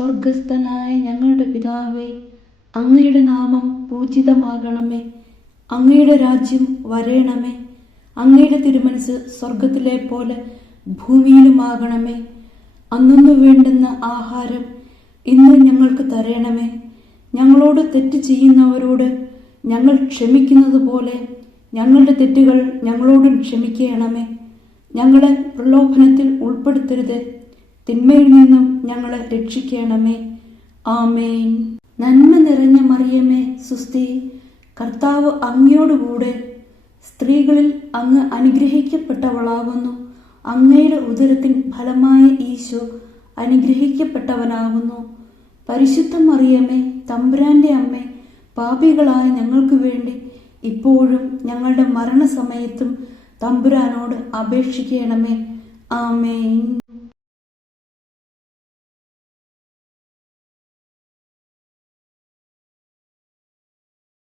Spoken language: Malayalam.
സ്വർഗസ്ഥനായ ഞങ്ങളുടെ പിതാവേ, അങ്ങയുടെ നാമം പൂജിതമാകണമേ. അങ്ങയുടെ രാജ്യം വരേണമേ. അങ്ങയുടെ തിരുമനസ് സ്വർഗത്തിലെ പോലെ ഭൂമിയിലുമാകണമേ. അന്നു വേണ്ടുന്ന ആഹാരം ഇന്ന് ഞങ്ങൾക്ക് തരണമേ. ഞങ്ങളോട് തെറ്റ് ചെയ്യുന്നവരോട് ഞങ്ങൾ ക്ഷമിക്കുന്നത് പോലെ ഞങ്ങളുടെ തെറ്റുകൾ ഞങ്ങളോടും ക്ഷമിക്കണമേ. ഞങ്ങളെ പ്രലോഭനത്തിൽ ഉൾപ്പെടുത്തരുത്, തിന്മയിൽ നിന്നും ഞങ്ങളെ രക്ഷിക്കണമേ. ആമേൻ. നന്മ നിറഞ്ഞ മറിയമേ, സുസ്തി, കർത്താവ് അങ്ങയോടുകൂടെ സ്ത്രീകളിൽ അങ്ങ് അനുഗ്രഹിക്കപ്പെട്ടവളാകുന്നു. അങ്ങയുടെ ഉദരത്തിൻ ഫലമായ ഈശോ അനുഗ്രഹിക്കപ്പെട്ടവനാകുന്നു. പരിശുദ്ധ മറിയമേ, തമ്പുരാന്റെ അമ്മേ, പാപികളായ ഞങ്ങൾക്ക് വേണ്ടി ഇപ്പോഴും ഞങ്ങളുടെ മരണസമയത്തും തമ്പുരാനോട് അപേക്ഷിക്കണമേ. ആമേൻ.